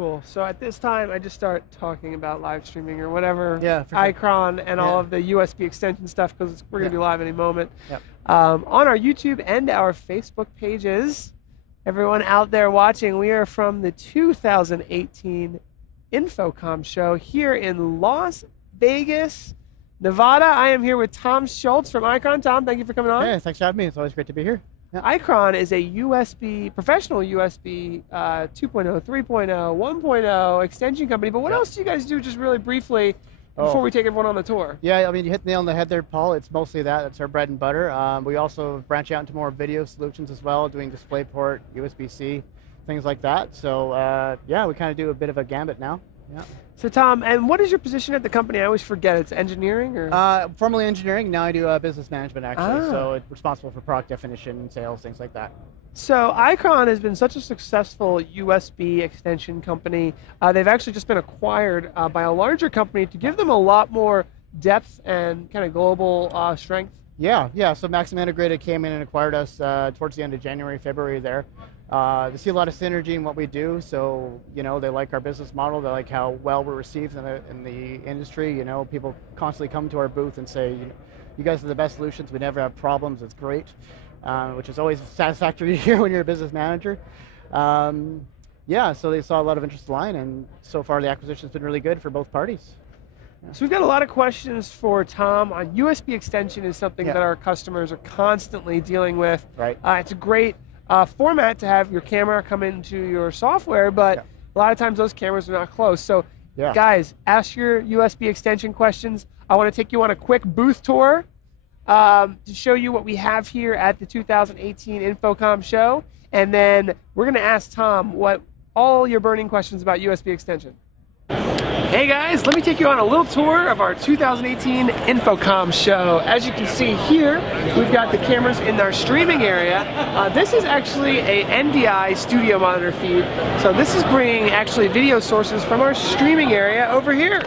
cool. So at this time, I just start talking about live streaming or whatever. Yeah, for sure. Icon and all of the USB extension stuff, because we're going to be live any moment. Yep. On our YouTube and our Facebook pages, everyone out there watching, we are from the 2018 InfoComm Show here in Las Vegas, Nevada. I am here with Tom Schultz from Icon. Tom, thank you for coming on. Yeah, thanks for having me. It's always great to be here. Yeah. Icon is a professional USB 2.0, 3.0, 1.0 extension company. But what else do you guys do, just really briefly, before we take everyone on the tour? Yeah, I mean, you hit the nail on the head there, Paul. It's mostly that. It's our bread and butter. We also branch out into more video solutions as well, doing DisplayPort, USB-C, things like that. So, yeah, we kind of do a bit of a gambit now. Yeah. So Tom, and what is your position at the company? I always forget. It's engineering, or? Formerly engineering. Now I do business management, actually. So it's responsible for product definition, sales, things like that. So Icon has been such a successful USB extension company. They've actually just been acquired by a larger company to give them a lot more depth and kind of global strength. Yeah. So Maxim Integrated came in and acquired us towards the end of January, February there. They see a lot of synergy in what we do, so they like our business model. They like how well we're received in the industry. People constantly come to our booth and say, "You guys are the best solutions. We never have problems. It's great," which is always satisfactory to hear when you're a business manager. Yeah, so they saw a lot of interest in the line, and so far the acquisition's been really good for both parties. Yeah. So we've got a lot of questions for Tom on USB extension. Is something that our customers are constantly dealing with. Right. It's a great format to have your camera come into your software, but a lot of times those cameras are not close. So guys, ask your USB extension questions. I want to take you on a quick booth tour to show you what we have here at the 2018 InfoComm Show, and then we're going to ask Tom what all your burning questions about USB extension. Hey guys, let me take you on a little tour of our 2018 InfoComm Show. As you can see here, we've got the cameras in our streaming area. This is actually a Ndi studio monitor feed. So this is bringing actually video sources from our streaming area over here.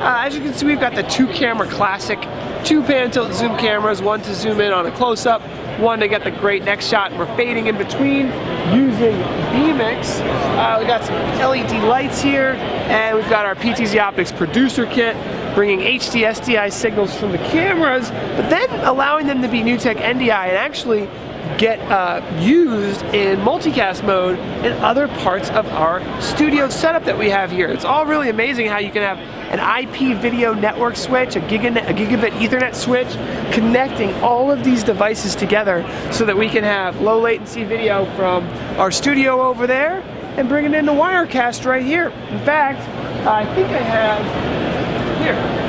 As you can see, we've got the 2-camera classic, 2 pan tilt zoom cameras, one to zoom in on a close-up, one to get the great next shot, and we're fading in between using vMix. We got some LED lights here, and we've got our PTZOptics producer kit, bringing HD-SDI signals from the cameras, but then allowing them to be NewTek Ndi and actually get used in multicast mode in other parts of our studio setup that we have here. It's all really amazing how you can have an IP video network switch, a gigabit Ethernet switch, connecting all of these devices together so that we can have low latency video from our studio over there and bring it into Wirecast right here. In fact, I think I have here.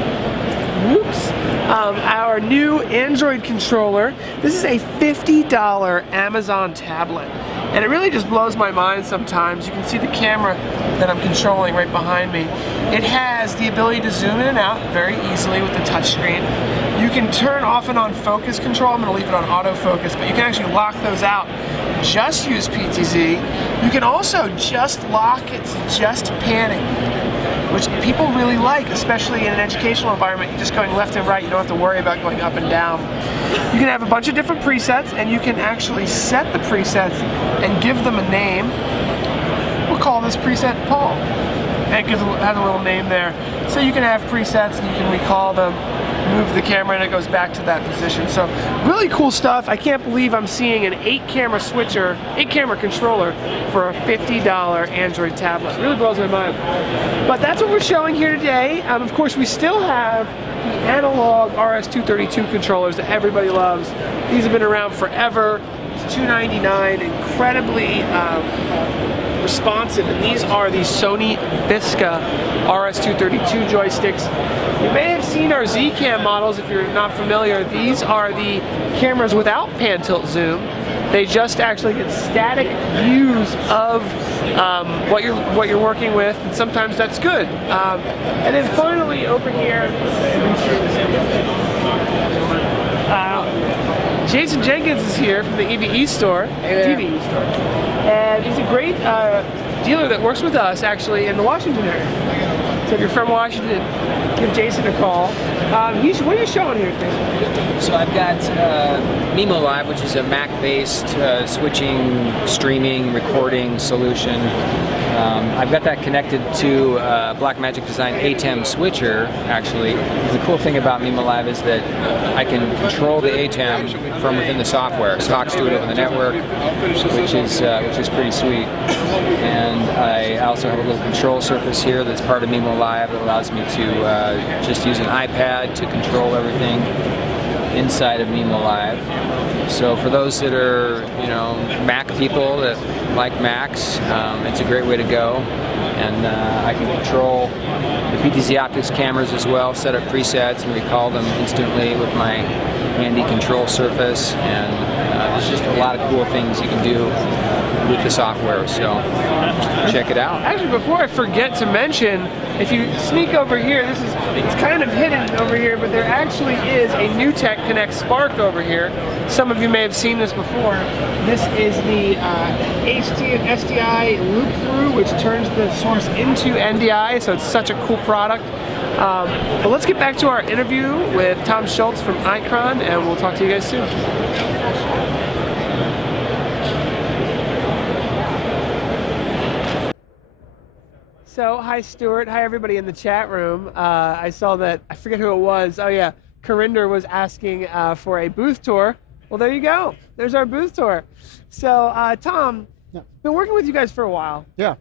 Our new Android controller. This is a $50 Amazon tablet, and it really just blows my mind sometimes. You can see the camera that I'm controlling right behind me. It has the ability to zoom in and out very easily with the touchscreen. You can turn off and on focus control. I'm going to leave it on autofocus, but you can actually lock those out. Just use PTZ. You can also just lock it to just panning, which people really like, especially in an educational environment. You're just going left and right. You don't have to worry about going up and down. You can have a bunch of different presets, and you can actually set the presets and give them a name. We'll call this preset Paul. And it has a little name there. So you can have presets and you can recall them, move the camera, and it goes back to that position. So really cool stuff. I can't believe I'm seeing an 8-camera switcher, 8-camera controller for a $50 Android tablet. It really blows my mind. But that's what we're showing here today. Of course, we still have the analog RS-232 controllers that everybody loves. These have been around forever. It's $299, incredibly responsive, and these are the Sony Visca RS-232 joysticks. You may have seen our Z-Cam models if you're not familiar. These are the cameras without pan tilt zoom. They just actually get static views of what you're working with, and sometimes that's good. And then finally over here, Jason Jenkins is here from the EVE store, TVE store, and he's a great dealer that works with us actually in the Washington area. So if you're from Washington, give Jason a call. What are you showing here today? So I've got Mimo Live, which is a Mac-based switching, streaming, recording solution. I've got that connected to a Blackmagic Design ATEM switcher, actually. The cool thing about Mimo Live is that I can control the ATEM from within the software. Talks to it over the network, which is pretty sweet. And I also have a little control surface here that's part of Mimo Live that allows me to just use an iPad to control everything inside of Mimo Live. So for those that are, Mac people that like Macs, it's a great way to go. And I can control the PTZOptics cameras as well, set up presets and recall them instantly with my handy control surface. And there's just a lot of cool things you can do with the software, so check it out. Actually, before I forget to mention, if you sneak over here, it's kind of hidden over here, but there actually is a NewTek Connect Spark over here. Some of you may have seen this before. This is the HD-SDI loop through, which turns the source into NDI, so it's such a cool product. But let's get back to our interview with Tom Schultz from Icron, and we'll talk to you guys soon. So, hi Stuart, hi everybody in the chat room. I saw that, I forget who it was, oh yeah, Corinder was asking for a booth tour. Well, there you go, there's our booth tour. So, Tom, been working with you guys for a while. Yeah.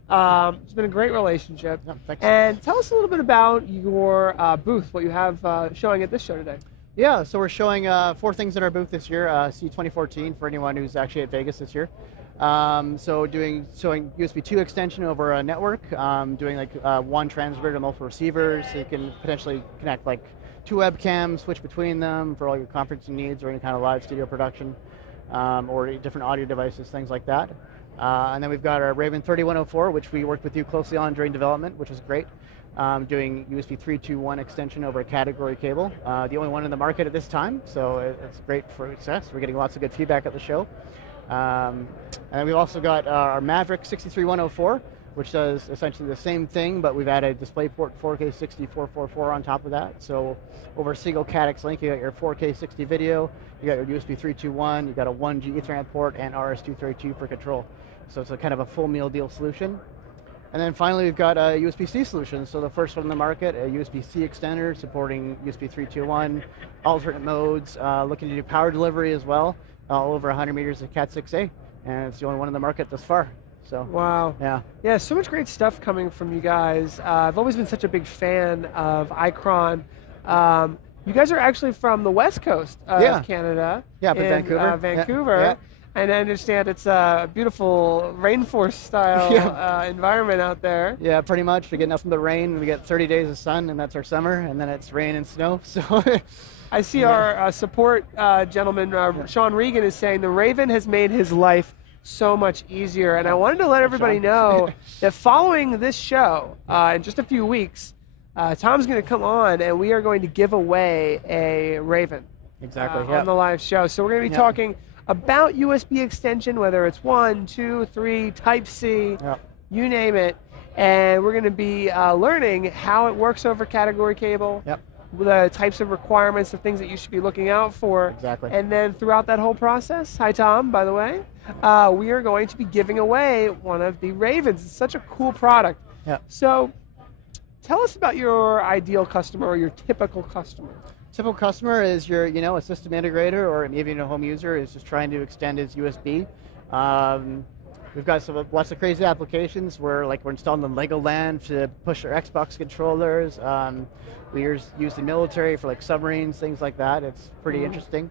It's been a great relationship. Yeah, thanks. And tell us a little bit about your booth, what you have showing at this show today. Yeah, so we're showing 4 things in our booth this year, C2014 for anyone who's actually at Vegas this year. So showing USB 2 extension over a network, doing like one transmitter to multiple receivers, so you can potentially connect like 2 webcams, switch between them for all your conferencing needs or any kind of live studio production, or different audio devices, things like that. And then we've got our Raven 3104, which we worked with you closely on during development, which was great. Doing USB 3.2.1 extension over a category cable, the only one in the market at this time, so it's great for success. We're getting lots of good feedback at the show. And we've also got our Maverick 63104, which does essentially the same thing, but we've added DisplayPort 4K 60 444 on top of that. So over a single CADX link, you got your 4K 60 video, you got your USB 3.2.1, you got a 1G Ethernet port, and RS-232 for control. So it's a kind of a full meal deal solution. And then finally, we've got a USB-C solution. So the first one in the market, a USB-C extender supporting USB 3.2.1, alternate modes, looking to do power delivery as well, all over 100 meters of Cat6A, and it's the only one in the market thus far. So wow. Yeah, so much great stuff coming from you guys. I've always been such a big fan of Icron. You guys are actually from the west coast of Canada. Yeah, but Vancouver. Vancouver. Yeah. And I understand it's a beautiful rainforest-style environment out there. Yeah, pretty much. We get nothing but rain. We get 30 days of sun, and that's our summer, and then it's rain and snow. So I see our support gentleman, Sean Regan, is saying the Raven has made his life so much easier. And I wanted to let everybody know that following this show, in just a few weeks, Tom's going to come on, and we are going to give away a Raven. Exactly. On the live show. So we're going to be talking about USB extension, whether it's 1, 2, 3, Type-C, you name it. And we're going to be learning how it works over category cable, the types of requirements, the things that you should be looking out for. Exactly. And then throughout that whole process, hi Tom, by the way, we are going to be giving away one of the Ravens. It's such a cool product. Yeah. So tell us about your ideal customer or your typical customer. Typical customer is your, a system integrator or even a home user is just trying to extend his USB. We've got lots of crazy applications where we're installing the Legoland to push our Xbox controllers. We use the military for submarines, things like that. It's pretty interesting.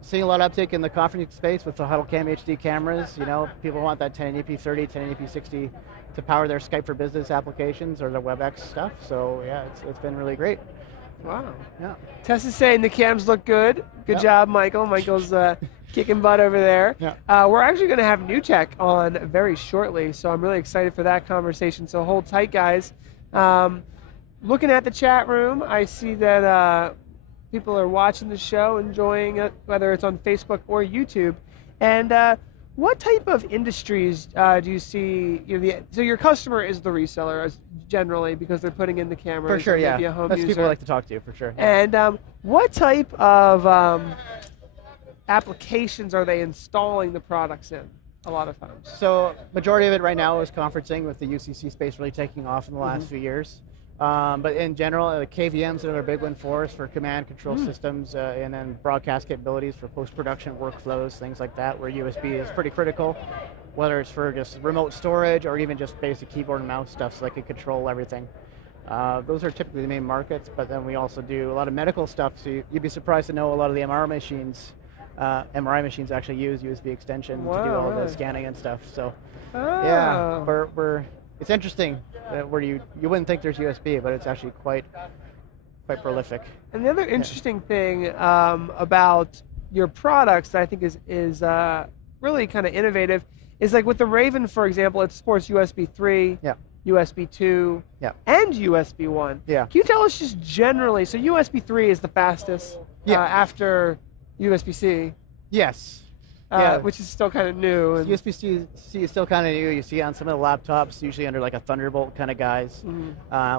Seeing a lot of uptake in the conferencing space with the HuddleCam HD cameras. People want that 1080p 30, 1080p 60 to power their Skype for Business applications or their WebEx stuff. So yeah, it's been really great. Wow. Yeah. Tess is saying the cams look good. Good job, Michael. Michael's kicking butt over there. Yeah. We're actually going to have NewTek on very shortly, so I'm really excited for that conversation. So hold tight, guys. Looking at the chat room, I see that people are watching the show, enjoying it, whether it's on Facebook or YouTube. And What type of industries do you see? So your customer is the reseller generally because they're putting in the cameras. For sure, yeah. Maybe a home That's user. people I like to talk to, for sure. And what type of applications are they installing the products in? A lot of times. So majority of it right now is conferencing, with the UCC space really taking off in the last few years. But in general, KVM's another big one for us for command control systems, and then broadcast capabilities for post-production workflows, things like that, where USB is pretty critical, whether it's for just remote storage or even just basic keyboard and mouse stuff so they can control everything. Those are typically the main markets, but then we also do a lot of medical stuff, so you'd be surprised to know a lot of the MRI machines actually use USB extension to do all the scanning and stuff. So yeah, it's interesting where you wouldn't think there's USB, but it's actually quite prolific. And the other interesting thing about your products that I think is really kind of innovative is, like with the Raven, for example, it supports USB 3, USB 2, and USB 1. Yeah. Can you tell us just generally, so USB 3 is the fastest after USB-C. Yes. Which is still kind of new. USB-C is still kind of new. You see it on some of the laptops, usually under like a Thunderbolt kind of guys.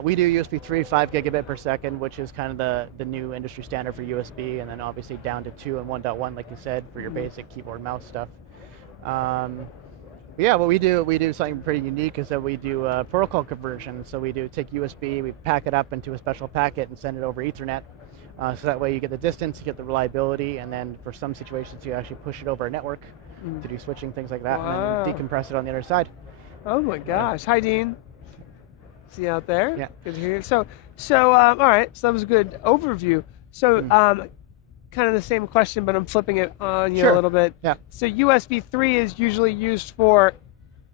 We do USB 3, 5 gigabit per second, which is kind of the new industry standard for USB, and then obviously down to 2 and 1.1, like you said, for your basic keyboard and mouse stuff. Yeah, what we do something pretty unique is that we do protocol conversion. So we take USB, we pack it up into a special packet and send it over Ethernet. So that way you get the distance, you get the reliability, and then for some situations you actually push it over a network to do switching, things like that, and then decompress it on the other side. Oh my gosh. Hi, Dean. See you out there? Yeah. Good to hear you. So all right, so that was a good overview. So kind of the same question, but I'm flipping it on you a little bit. Yeah. So USB 3 is usually used for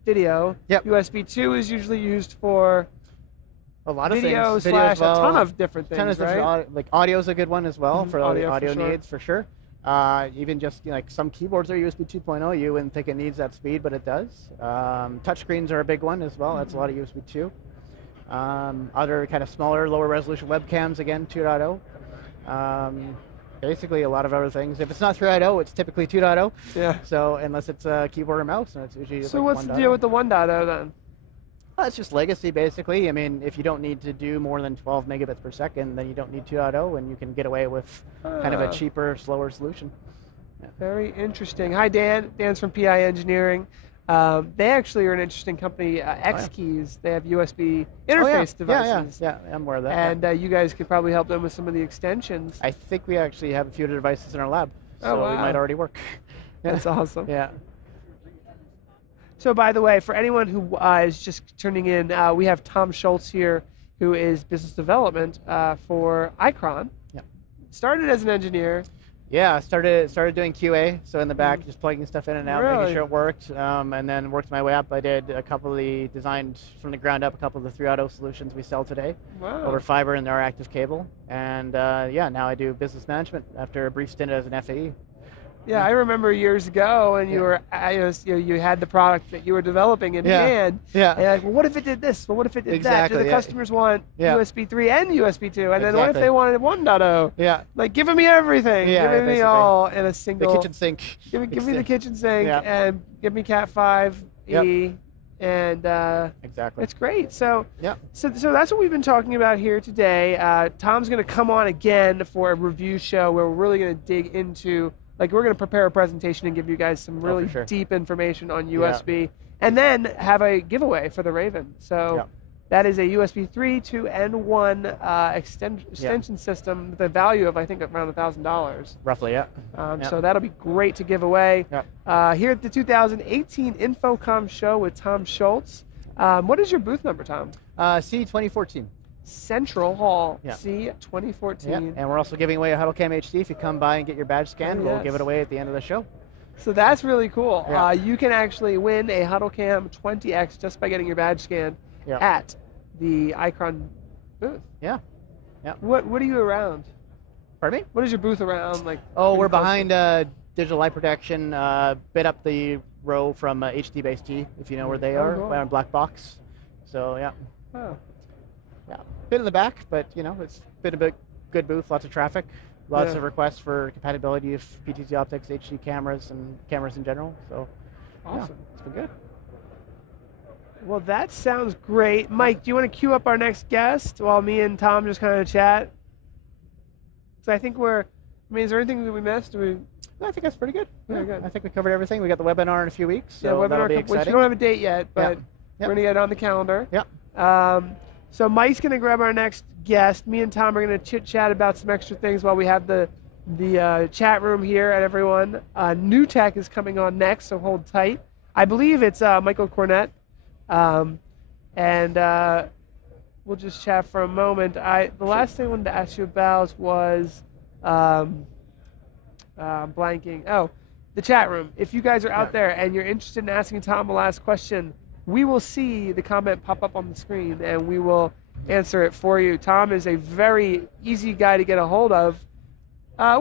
video. Yep. USB 2 is usually used for a lot of video things. Video slash a ton of different things, right? Like audio is a good one as well for all the audio needs, for sure. Even just like some keyboards are USB 2.0. You wouldn't think it needs that speed, but it does. Touchscreens are a big one as well. That's a lot of USB 2. Other kind of smaller, lower resolution webcams, again, 2.0. Basically a lot of other things. If it's not 3.0, it's typically 2.0. Yeah. So unless it's a keyboard or mouse, and it's usually so like what's the deal with the 1.0 then? It's just legacy, basically. I mean, if you don't need to do more than 12 megabits per second, then you don't need 2.0, and you can get away with kind of a cheaper, slower solution. Yeah. Very interesting. Hi, Dan. Dan's from PI Engineering. They actually are an interesting company, X-Keys. They have USB interface devices. Yeah, I'm aware of that. And you guys could probably help them with some of the extensions. I think we actually have a few devices in our lab, so we might already work. That's awesome. Yeah. So, by the way, for anyone who is just tuning in, we have Tom Schultz here, who is business development for Icron. Yeah. Started as an engineer. Yeah, I started doing QA, so in the back, just plugging stuff in and out, making sure it worked, and then worked my way up. I did a couple of the designed from the ground up, a couple of the 3.0 solutions we sell today over fiber and our active cable. And now I do business management after a brief stint as an FAE. Yeah, I remember years ago, and you were, you had the product that you were developing in hand. Yeah. And you're like, well, what if it did this? Well, what if it did that? Do the customers want USB 3 and USB 2? And then what if they wanted 1.0? Yeah. Like, giving me everything. Yeah, giving me all in a single. The kitchen sink. Give me the kitchen sink, and give me Cat 5e. And exactly, it's great. So so that's what we've been talking about here today. Tom's going to come on again for a review show where we're really going to dig into. Like, we're going to prepare a presentation and give you guys some really deep information on USB, and then have a giveaway for the Raven. So that is a USB 3, 2, and 1 extension system with a value of, I think, around $1,000. Roughly, So that'll be great to give away. Here at the 2018 InfoComm Show with Tom Schultz. What is your booth number, Tom? C2014. Central Hall, C2014. Yeah. And we're also giving away a HuddleCam HD. If you come by and get your badge scanned, we'll give it away at the end of the show. So that's really cool. You can actually win a HuddleCam 20X just by getting your badge scanned at the Icron booth. Yeah. What are you around? Pardon me? What is your booth around? Like? Oh, we're behind digital light protection, bit up the row from HD-based T, if you know where they are, on Black Box. So, yeah. Bit in the back, but it's been a good booth, lots of traffic, lots of requests for compatibility of PTZOptics HD cameras and cameras in general. So Awesome. Yeah, it's been good. Well, that sounds great. Mike, do you want to queue up our next guest while me and Tom just kind of chat? So I think is there anything that we missed? No, I think that's pretty good. Yeah, good. I think we covered everything. We got the webinar in a few weeks, so yeah, that'll be webinar, which exciting. we don't have a date yet, but Yep. we're going to get it on the calendar. Yeah. So Mike's going to grab our next guest. Me and Tom are going to chit-chat about some extra things while we have the chat room here at everyone. New tech is coming on next, so hold tight. I believe it's Michael Cornett. We'll just chat for a moment. The last thing I wanted to ask you about was blanking. Oh, the chat room. If you guys are out there and you're interested in asking Tom a last question, we will see the comment pop up on the screen and we will answer it for you. Tom is a very easy guy to get a hold of. I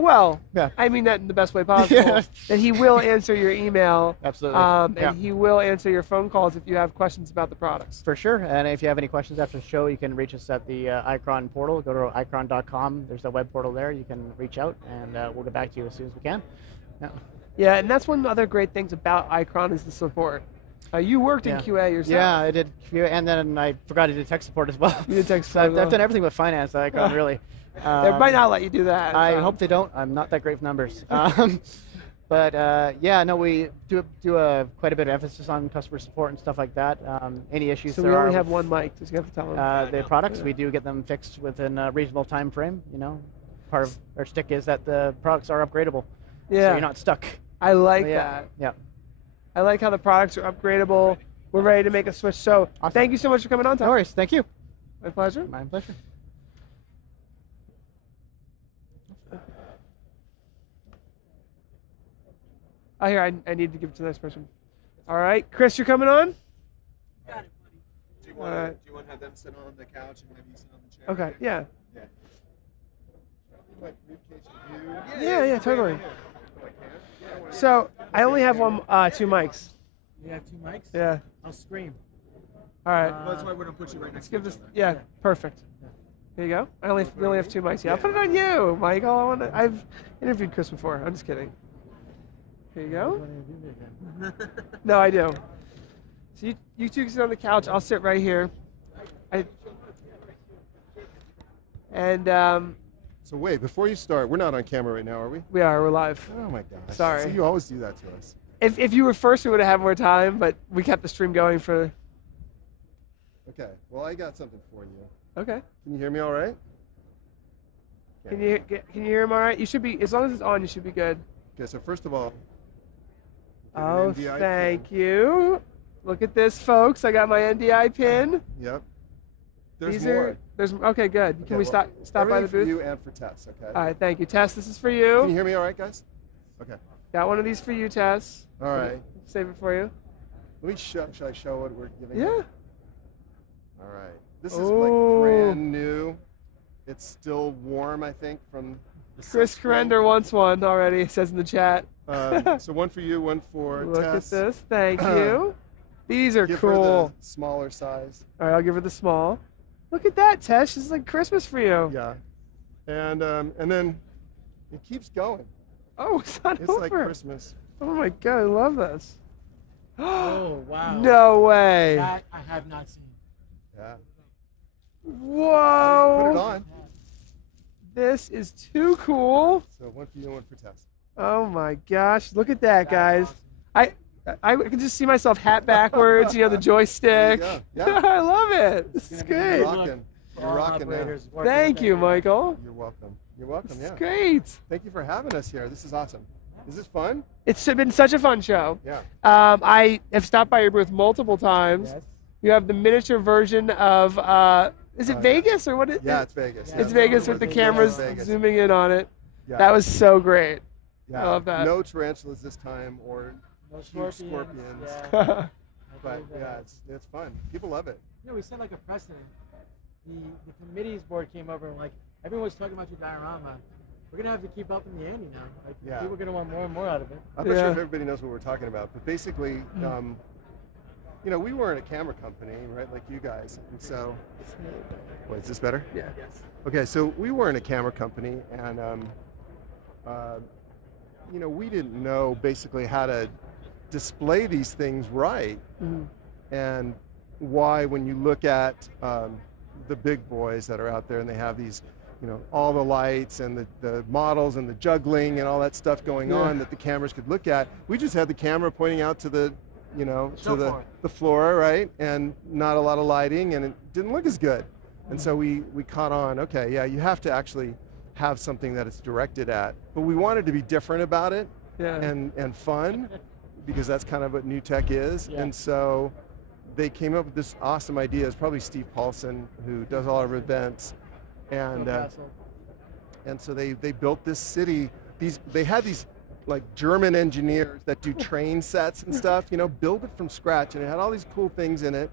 mean that in the best way possible. That he will answer your email. Absolutely. And he will answer your phone calls if you have questions about the products. For sure. And if you have any questions after the show, you can reach us at the Icron portal. Go to icron.com. There's a web portal there. You can reach out, and we'll get back to you as soon as we can. Yeah, and that's one of the other great things about Icron is the support. You worked in QA yourself. Yeah, I did QA, and then I forgot to do tech support as well. You did tech support. I've done everything but finite Icon, really. They might not let you do that. I hope they don't. I'm not that great with numbers. But yeah, no, we do quite a bit of emphasis on customer support and stuff like that. Any issues so there we are only have one mic. Just have to tell them. the products, we do get them fixed within a reasonable time frame. You know, part of our stick is that the products are upgradable. Yeah. So you're not stuck. I like that. Yeah. I like how the products are upgradable. We're ready to make a switch. So thank you so much for coming on, Tom. No worries. Thank you. My pleasure. My pleasure. Oh, here, I need to give it to the next person. All right, Chris, you're coming on? Got it, buddy. Do you want to have them sit on the couch and have you sit on the chair? Okay, yeah. Yeah, Yeah, totally. So, I only have two mics. You have two mics? Yeah. I'll scream. All right. Well, that's why we're going to put you right next Let's give to this, yeah, perfect. There you go. We only have two mics. Yeah, I'll put it on you, Michael. I've interviewed Chris before. I'm just kidding. Here you go. No, I do. So you two can sit on the couch. I'll sit right here. So wait, before you start, we're not on camera right now, are we? We're live. Oh my gosh. Sorry. See, you always do that to us. If you were first, we would have had more time, but we kept the stream going for... Okay, well, I got something for you. Okay. Can you hear me all right? Can you hear him all right? You should be, as long as it's on, you should be good. Okay, so first of all... Oh, thank you. Look at this, folks. I got my NDI pin. Yep. There's These more. Okay, good. Can we stop by the booth? For you and for Tess, okay? All right, thank you. Tess, this is for you. Can you hear me all right, guys? Okay. Got one of these for you, Tess. All right. Save it for you. Let me should I show what we're giving? Yeah. All right. This is like brand new. It's still warm, I think, from the Chris Corrender wants one already, it says in the chat. So one for you, one for Look Tess. at this. Thank you. These are Give cool. her the smaller size. All right, I'll give her the small. Look at that, Tess. This is like Christmas for you. Yeah. And then it keeps going. Oh, it's not It's over. like Christmas. Oh my God, I love this. Oh, wow. No way. That I have not seen. Yeah. Whoa. Put it on. This is too cool. So one for you and one for Tess. Oh my gosh, look at that, guys. I can just see myself hat backwards, the joysticks. Yeah. I love it. This is You're great. rocking. You're rocking now. Thank you, Michael. You're welcome. You're welcome, This yeah. is great. Thank you for having us here. This is awesome. Is this fun? It's been such a fun show. Yeah. I have stopped by your booth multiple times. Yes. You have the miniature version of, is it Vegas or what? Yeah, it's Vegas. It's Yeah. Vegas with the cameras Vegas. zooming in on it. Yeah. That was so great. Yeah. I love that. No tarantulas this time or No huge scorpions. scorpions. Yeah. But yeah, it's fun. People love it. We set like a precedent. The committee's board came over and like, everyone's talking about your diorama. We're going to have to keep upping the ante now. Like, Yeah. people are going to want more and more out of it. I'm not Yeah. sure if everybody knows what we're talking about, but basically, we weren't a camera company, right, like you guys. And so, wait, is this better? Yeah. Yes. Okay, so we weren't a camera company, and we didn't know basically how to display these things right, and why when you look at the big boys that are out there and they have these, you know, all the lights and the models and the juggling and all that stuff going on that the cameras could look at, we just had the camera pointing out to the, you know, to the floor, right, and not a lot of lighting, and it didn't look as good. And so we caught on, okay, yeah, you have to actually have something that it's directed at, but we wanted to be different about it and fun, because that's kind of what new tech is. And so they came up with this awesome idea. It's probably Steve Paulson, who does all our events, and so they built this city. They had these like German engineers that do train sets and stuff, you know, build it from scratch, and it had all these cool things in it.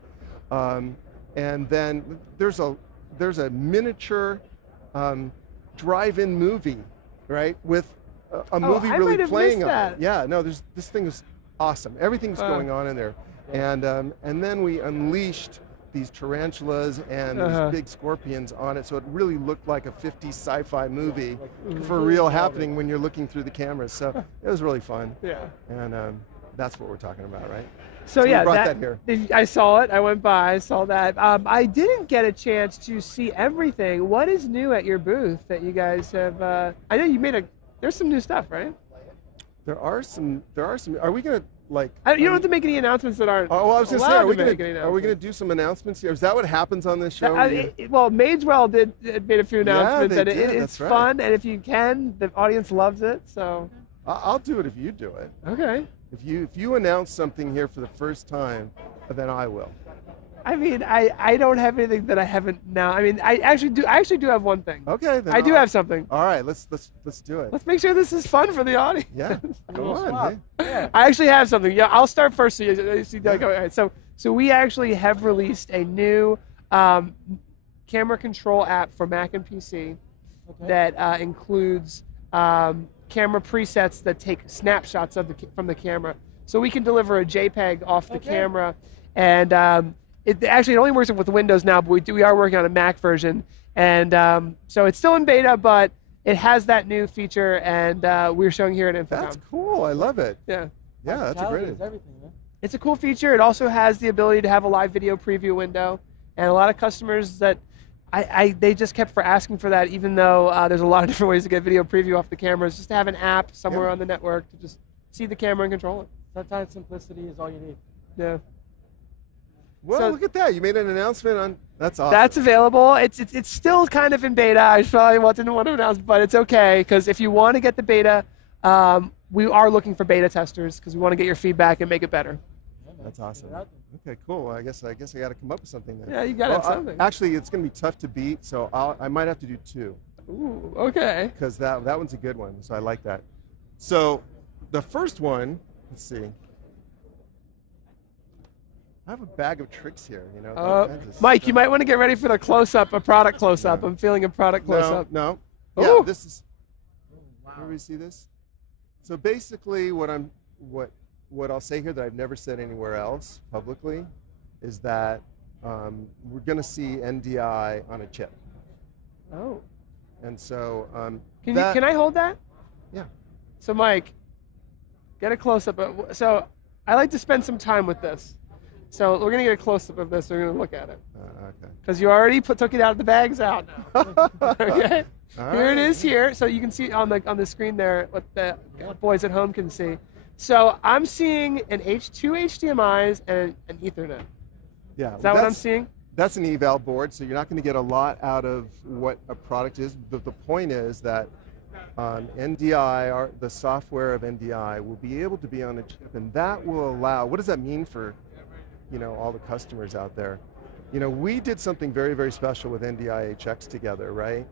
And then there's a miniature drive-in movie, right, with a movie really playing on it. Yeah, no, this thing is awesome. Everything's going on in there. And then we unleashed these tarantulas and these big scorpions on it, so it really looked like a 50s sci-fi movie for real happening when you're looking through the cameras. So it was really fun. Yeah. And that's what we're talking about, right? So yeah, we brought that here. I saw it. I went by. I saw that. I didn't get a chance to see everything. What is new at your booth that you guys have? I know you made there's some new stuff, right? There are some. Are we gonna like? You don't have to make any announcements that aren't. Oh, well, I was just saying, are we gonna do some announcements here? Is that what happens on this show? Well, Madeswell made a few announcements, and it's fun, and if you can, the audience loves it. So I'll do it if you do it. Okay. If you announce something here for the first time, then I will. I mean, I don't have anything that I haven't now. I mean, I actually do have one thing. Okay, then I do have something. All right, let's do it. Let's make sure this is fun for the audience. Yeah, go on. Yeah. I actually have something. Yeah, I'll start first. So you see, all right, so we actually have released a new camera control app for Mac and PC that includes camera presets that take snapshots from the camera. So we can deliver a JPEG off the camera, and it only works with Windows now, but we are working on a Mac version, and so it's still in beta, but it has that new feature, and we're showing here at InfoComm. That's cool. I love it. Yeah. Yeah, that's a great. It's a cool feature. It also has the ability to have a live video preview window, and a lot of customers that they just kept asking for that, even though there's a lot of different ways to get video preview off the cameras, just to have an app somewhere on the network to just see the camera and control it. Sometimes simplicity is all you need. Yeah. Well, look at that. You made an announcement on, that's awesome. That's available. It's still kind of in beta. I probably didn't want to announce, but it's okay, because if you want to get the beta, we are looking for beta testers, because we want to get your feedback and make it better. That's awesome. Okay, cool. I guess I got to come up with something then. Yeah, you got to have something. Actually, it's going to be tough to beat, so I might have to do two. Ooh, okay. Because that one's a good one, so I like that. So the first one, let's see. I have a bag of tricks here, you know. Mike, you might want to get ready for the close-up, a product close-up. I'm feeling a product close-up. No. Yeah, this is. Everybody see this? So basically, what I'll say here that I've never said anywhere else publicly is that we're going to see NDI on a chip. Oh. And so can I hold that? Yeah. So Mike, get a close-up. So I like to spend some time with this. So we're going to get a close-up of this. We're going to look at it. Okay. Because you already took it out. The bag's out now. Okay. All here right. it is here. So you can see on the screen there what the boys at home can see. So I'm seeing two HDMIs and an Ethernet. Yeah. Is that what I'm seeing? That's an eval board, so you're not going to get a lot out of what a product is. But the point is that NDI, the software of NDI, will be able to be on a chip, and that will allow. What does that mean for, you know, all the customers out there? You know, we did something very, very special with NDI HX together, right?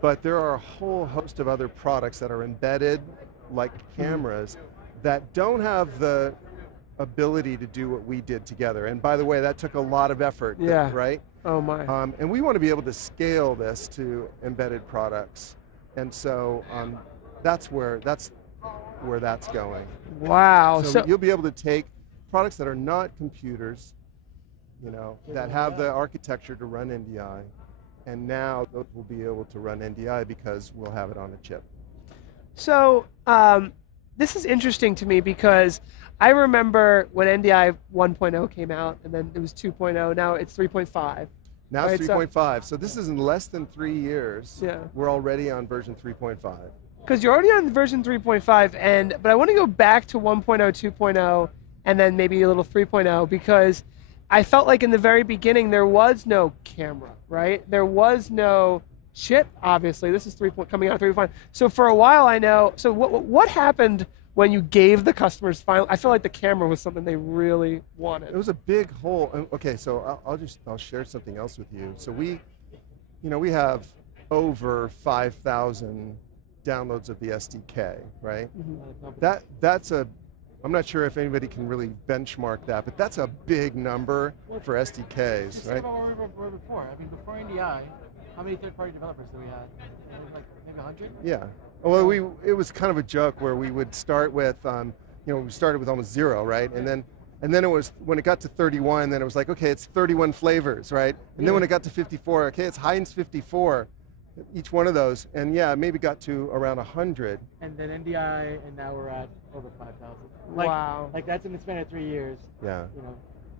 But there are a whole host of other products that are embedded, like cameras, that don't have the ability to do what we did together. And by the way, that took a lot of effort, right? Oh my. And we want to be able to scale this to embedded products. And so that's where that's going. Wow. So you'll be able to take products that are not computers, you know, that have the architecture to run NDI, and now those will be able to run NDI because we'll have it on a chip. So this is interesting to me because I remember when NDI 1.0 came out, and then it was 2.0. Now it's 3.5. Now it's right? 3.5. So this is in less than 3 years. Yeah. We're already on version 3.5. Because you're already on version 3.5, but I want to go back to 1.0, 2.0, and then maybe a little 3.0, because I felt like in the very beginning there was no camera, right? There was no chip, obviously. This is coming out 3.5. So for a while I know, so what happened when you gave the customers final? I feel like the camera was something they really wanted. It was a big hole. Okay, so I'll share something else with you. So we have over 5,000 downloads of the SDK, right? Mm-hmm. I'm not sure if anybody can really benchmark that, but that's a big number for SDKs, Just right? about where we were before. I mean, before NDI, how many third-party developers did we have? Like maybe 100? Yeah. Well, it was kind of a joke where we would start with, we started with almost 0, right? And then it was, when it got to 31, then it was like, okay, it's 31 flavors, right? And then when it got to 54, okay, it's Heinz 54, each one of those. And yeah, maybe got to around 100. And then NDI, and now we're at over 5,000. Wow. Like that's in the span of 3 years. Yeah.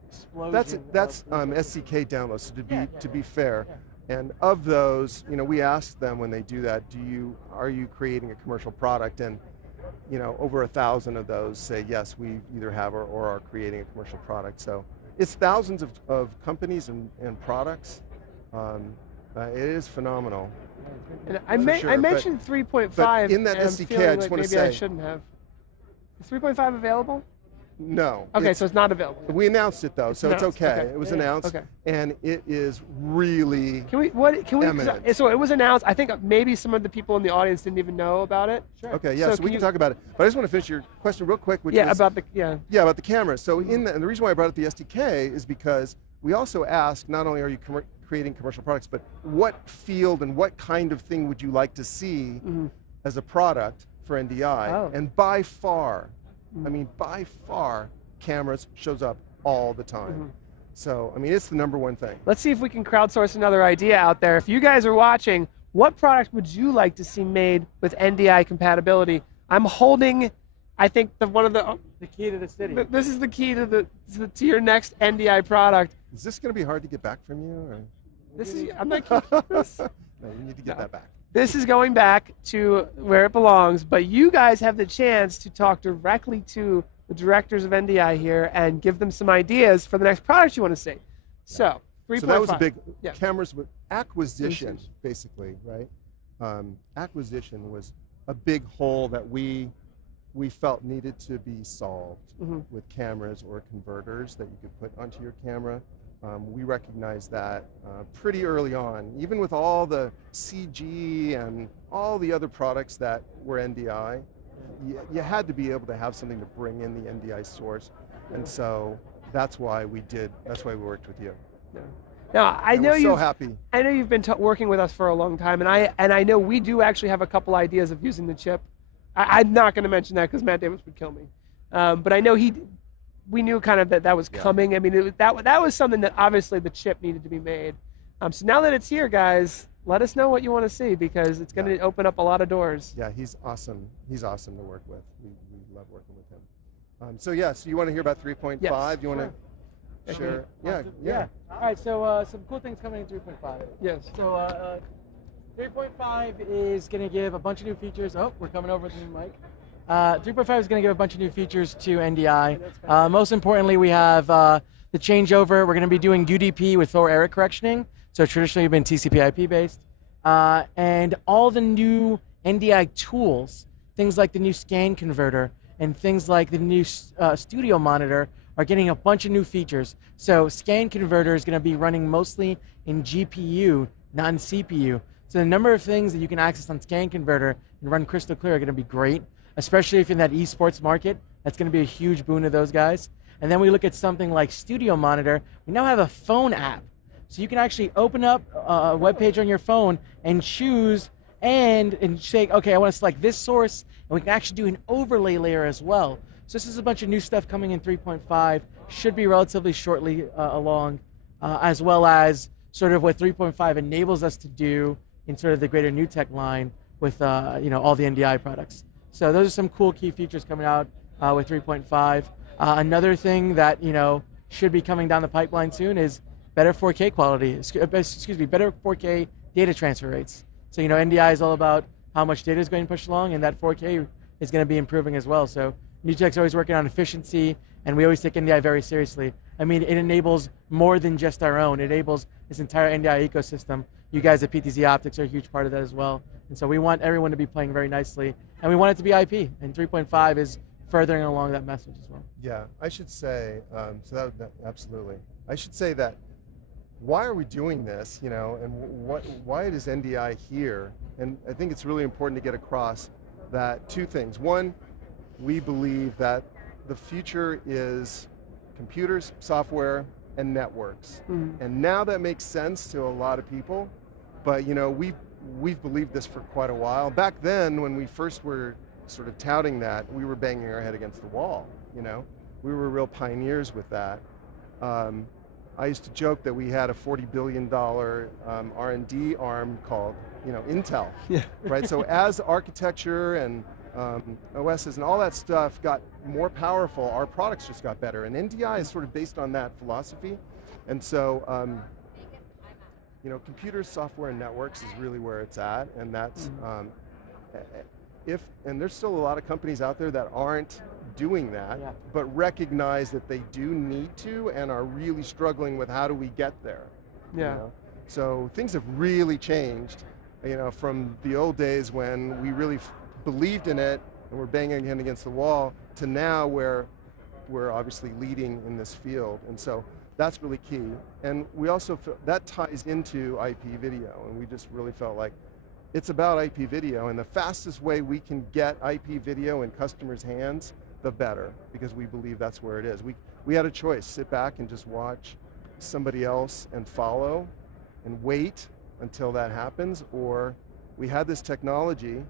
Explosion. That's SDK downloads, so to be fair. Yeah. And of those, we ask them when they do that, are you creating a commercial product? And over 1,000 of those say, yes, we either have or are creating a commercial product. So it's thousands of companies and products. It is phenomenal. And I mentioned 3.5. In that SDK, I just want to say, maybe I shouldn't have. Is 3.5 available? No. Okay, so it's not available. We announced it though, so it's okay. Okay. It was announced, and it is really eminent. So it was announced. I think maybe some of the people in the audience didn't even know about it. Sure. Okay, yeah. So we can talk about it, but I just want to finish your question real quick, which is about the camera. So and the reason why I brought up the SDK is because we also ask, not only are you creating commercial products, but what field and what kind of thing would you like to see as a product for NDI? Oh. And by far, by far, cameras shows up all the time. So, it's the #1 thing. Let's see if we can crowdsource another idea out there. If you guys are watching, what product would you like to see made with NDI compatibility? I'm holding, I think, the key to the city. This is the key to your next NDI product. Is this going to be hard to get back from you? Or? I'm not keeping this. No, you need to get that back. This is going back to where it belongs, but you guys have the chance to talk directly to the directors of NDI here and give them some ideas for the next product you want to see. So, 3.5. So that was a big, cameras with acquisition, basically, right? Acquisition was a big hole that we felt needed to be solved with cameras or converters that you could put onto your camera. We recognized that pretty early on, even with all the CG and all the other products that were NDI, you had to be able to have something to bring in the NDI source. And so that's why we worked with you. Yeah. Now, I know you've been working with us for a long time, and I know we do actually have a couple ideas of using the chip. I'm not going to mention that because Matt Davis would kill me. But I know we knew kind of that was coming. That was something that obviously the chip needed to be made. So now that it's here, guys, let us know what you want to see because it's going to open up a lot of doors. Yeah, he's awesome. He's awesome to work with. We love working with him. So you want to hear about 3.5? Yes, you want to share? Yeah. All right, so some cool things coming in 3.5. Yes. So 3.5 is going to give a bunch of new features. Oh, we're coming over to the mic. 3.5 is going to give a bunch of new features to NDI. Most importantly, we have the changeover. We're going to be doing UDP with lower error correctioning. So traditionally, we've been TCP/IP based. And all the new NDI tools, things like the new scan converter and things like the new studio monitor are getting a bunch of new features. So scan converter is going to be running mostly in GPU, not in CPU. So the number of things that you can access on scan converter and run crystal clear are going to be great, especially if you're in that esports market. That's going to be a huge boon to those guys. And then we look at something like Studio Monitor. We now have a phone app. So you can actually open up a web page on your phone and choose and say, okay, I want to select this source, and we can actually do an overlay layer as well. So this is a bunch of new stuff coming in 3.5, should be relatively shortly along, as well as sort of what 3.5 enables us to do in sort of the greater new tech line with all the NDI products. So those are some cool key features coming out with 3.5. Another thing that should be coming down the pipeline soon is better 4K quality. Excuse me, better 4K data transfer rates. So NDI is all about how much data is going to push along, and that 4K is going to be improving as well. So NewTek's always working on efficiency, and we always take NDI very seriously. I mean, it enables more than just our own. It enables this entire NDI ecosystem. You guys at PTZOptics are a huge part of that as well. And so we want everyone to be playing very nicely, and we want it to be IP, and 3.5 is furthering along that message as well. Yeah, I should say, absolutely. I should say that why are we doing this, and why is NDI here? And I think it's really important to get across that two things. One, we believe that the future is computers, software, and networks. And now that makes sense to a lot of people, but we've believed this for quite a while. Back then, when we first were sort of touting that, we were banging our head against the wall, We were real pioneers with that. I used to joke that we had a $40 billion R&D arm called, Intel, right? So as architecture and OSs and all that stuff got more powerful, our products just got better. And NDI is sort of based on that philosophy. And so, computers, software, and networks is really where it's at. And that's, and there's still a lot of companies out there that aren't doing that, but recognize that they do need to and are really struggling with how do we get there. So things have really changed, from the old days when we really believed in it and we're banging it against the wall to now where we're obviously leading in this field. And so that's really key. And we also feel that ties into IP video, and we just really felt like it's about IP video, and the fastest way we can get IP video in customers' hands, the better, because we believe that's where it is. We had a choice, sit back and just watch somebody else and follow and wait until that happens, or we had this technology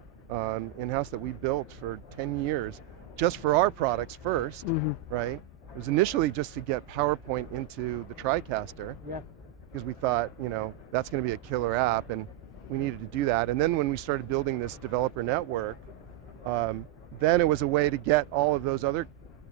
in-house that we built for 10 years, just for our products first, right? It was initially just to get PowerPoint into the TriCaster, because we thought, that's going to be a killer app, and we needed to do that. And then when we started building this developer network, then it was a way to get all of those other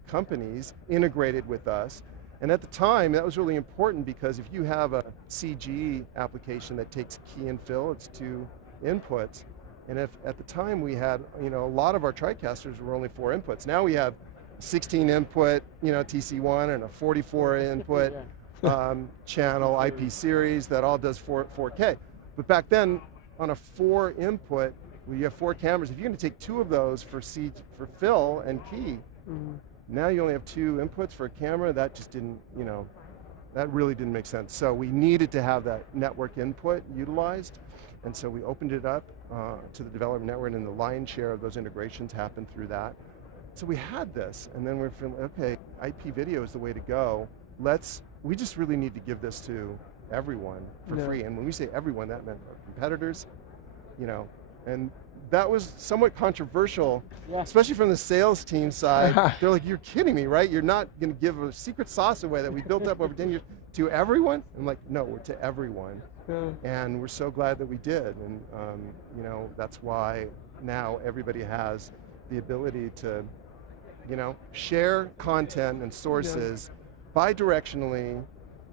companies integrated with us. And at the time, that was really important, because if you have a CG application that takes key and fill, it's 2 inputs. And if at the time we had, a lot of our TriCasters were only 4 inputs. Now we have 16 input, TC1 and a 44 input channel IP series that all does 4K. But back then, on a 4 input, where you have 4 cameras, if you're going to take 2 of those for fill and key, now you only have 2 inputs for a camera. That just didn't, that really didn't make sense. So we needed to have that network input utilized, and so we opened it up to the developer network, and the lion's share of those integrations happened through that. So we had this, and then we're feeling, okay, IP video is the way to go. We just really need to give this to everyone for free. And when we say everyone, that meant our competitors, and that was somewhat controversial, especially from the sales team side. They're like, you're kidding me, right? You're not going to give a secret sauce away that we built up over 10 years to everyone? I'm like, no, we're to everyone. And we're so glad that we did. And that's why now everybody has the ability to, share content and sources bidirectionally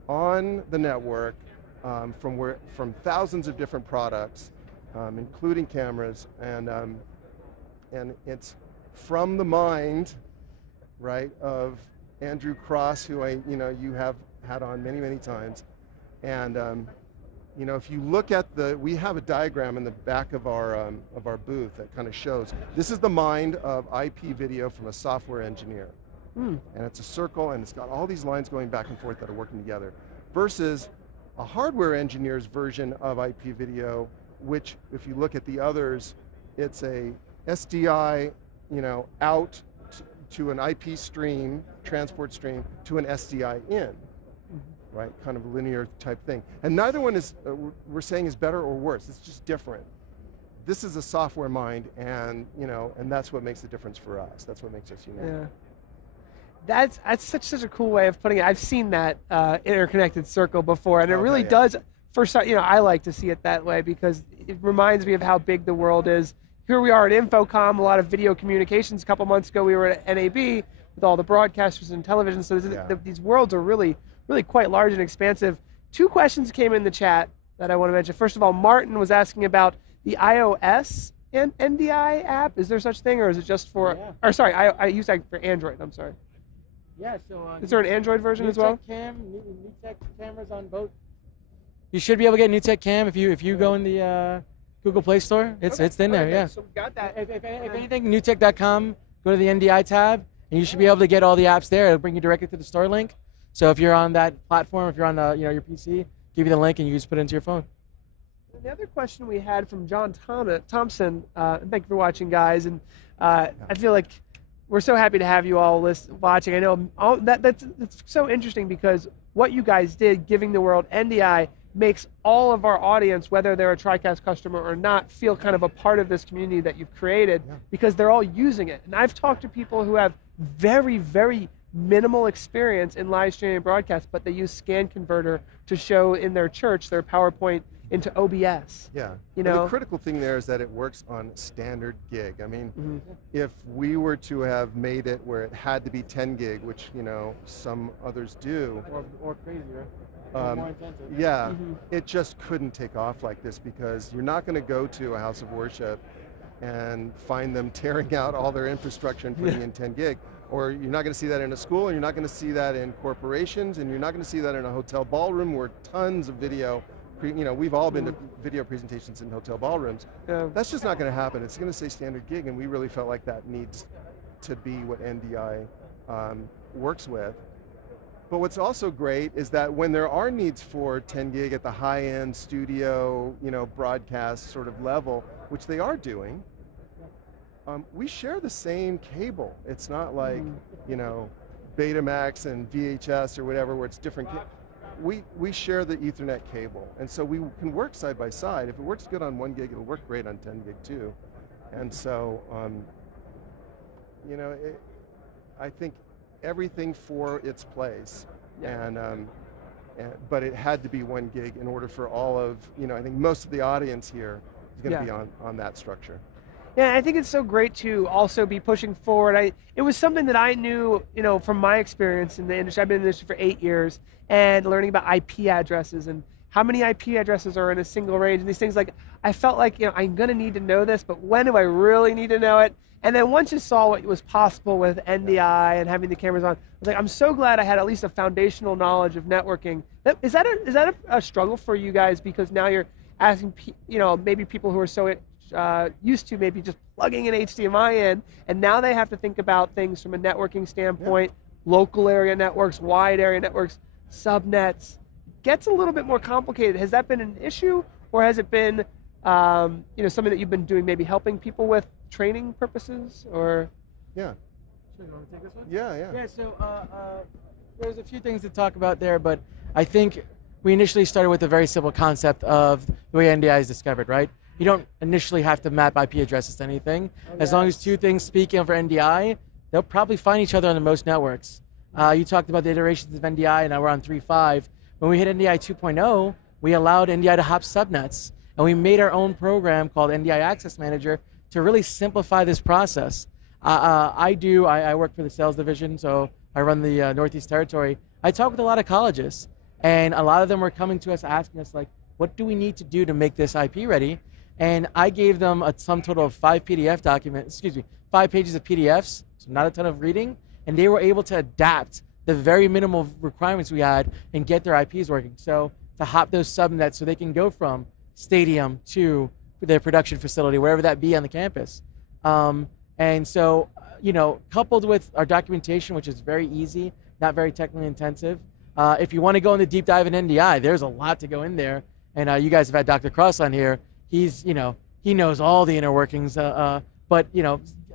on the network from thousands of different products, including cameras, and it's from the mind, right, of Andrew Cross, who you have had on many times, and if you look at we have a diagram in the back of our booth that kind of shows this is the mind of IP video from a software engineer. And it's a circle, and it's got all these lines going back and forth that are working together, versus a hardware engineer's version of IP video, which, if you look at the others, it's a SDI, out to an IP stream, transport stream, to an SDI in, right? Kind of a linear type thing. And neither one is, we're saying, is better or worse. It's just different. This is a software mind, and and that's what makes the difference for us. That's what makes us unique. Yeah. That's such a cool way of putting it. I've seen that interconnected circle before, and it really does. First, I like to see it that way, because it reminds me of how big the world is. here we are at InfoComm, a lot of video communications. A couple months ago, we were at NAB with all the broadcasters and television. So these worlds are really quite large and expansive. Two questions came in the chat that I want to mention. First of all, Martin was asking about the iOS and Ndi app. Is there such thing, or is it just for? Yeah. Or sorry, I use that for Android. I'm sorry. Yeah. So is there an Android version as well? Newtek cameras on both. You should be able to get Newtek Cam if you go in the Google Play Store. It's in there. Yeah. So we've got that. If anything, Newtek.com. Go to the Ndi tab, and you should be able to get all the apps there. It'll bring you directly to the store link. So if you're on that platform, if you're on your PC, give you the link and you just put it into your phone. And the other question we had from John Thompson, thank you for watching, guys. And I feel like we're so happy to have you all watching. I know that's so interesting because what you guys did, giving the world Ndi, makes all of our audience, whether they're a TriCast customer or not, feel kind of a part of this community that you've created because they're all using it. And I've talked to people who have very, very minimal experience in live streaming broadcast, but they use Scan Converter to show in their church their PowerPoint into OBS. Yeah. You know, the critical thing there is that it works on standard gig. I mean, if we were to have made it where it had to be 10 gig, which some others do, or crazier. More intensive. Yeah, it just couldn't take off like this because you're not going to go to a house of worship and find them tearing out all their infrastructure and putting in 10 gig. Or you're not going to see that in a school, and you're not going to see that in corporations, and you're not going to see that in a hotel ballroom where tons of video, we've all been to video presentations in hotel ballrooms. Yeah. That's just not going to happen. It's going to say standard gig, and we really felt like that needs to be what Ndi works with. But what's also great is that when there are needs for 10 gig at the high-end studio, broadcast sort of level, which they are doing, we share the same cable. It's not like, Betamax and VHS or whatever where it's different. We share the Ethernet cable. And so we can work side by side. If it works good on 1 gig, it'll work great on 10 gig too. And so, I think everything for its place. But it had to be 1 gig in order for all of, I think most of the audience here is going to be on that structure. Yeah, I think it's so great to also be pushing forward. It was something that I knew, from my experience in the industry. I've been in the industry for 8 years, and learning about IP addresses and how many IP addresses are in a single range and these things. Like, I felt like, I'm going to need to know this, but when do I really need to know it? And then once you saw what was possible with Ndi and having the cameras on, I was like, I'm so glad I had at least a foundational knowledge of networking. Is that a struggle for you guys, because now you're asking, maybe people who are so used to maybe just plugging an HDMI in, and now they have to think about things from a networking standpoint, local area networks, wide area networks, subnets. It gets a little bit more complicated. Has that been an issue, or has it been something that you've been doing, maybe helping people with training purposes, or? Yeah. Sure, you want to take this one? Yeah. Yeah, so there's a few things to talk about there, but I think we initially started with a very simple concept of the way Ndi is discovered, right? You don't initially have to map IP addresses to anything. As long as two things speak for Ndi, they'll probably find each other on the most networks. You talked about the iterations of Ndi, and now we're on 3.5. When we hit Ndi 2.0, we allowed Ndi to hop subnets, and we made our own program called Ndi Access Manager to really simplify this process. I work for the sales division, so I run the Northeast Territory. I talk with a lot of colleges, and a lot of them were coming to us asking us, like, what do we need to do to make this IP ready? And I gave them a sum total of 5 pages of PDFs, so not a ton of reading, and they were able to adapt the very minimal requirements we had and get their IPs working. So to hop those subnets so they can go from stadium to their production facility, wherever that be on the campus. And so, coupled with our documentation, which is very easy, not very technically intensive, if you want to go in the deep dive in Ndi, there's a lot to go in there. And you guys have had Dr. Cross on here. He's, he knows all the inner workings, but,